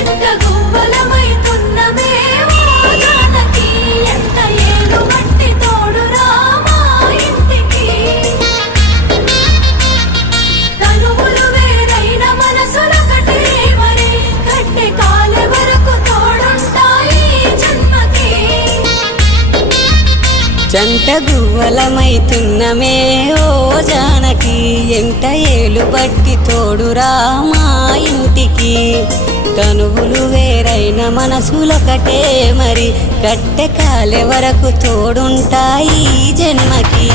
జంట గువ్వలమైతున్నమే ఓ జానకి ఎంత ఏలు బట్టి తోడురా మా ఇంటికి తనువులు వేరైన మనసులొకటే మరి కట్టె కాలే వరకు తోడుంటాయి జన్మకి జంట గువ్వలమైతున్నమే ఓ జానకి ఎంట ఏలు బట్టి తోడురా మా ఇంటికి తనువులు వేరైన మనసులొకటే మరి కట్టె కాలే వరకు తోడుంటాయి జన్మకి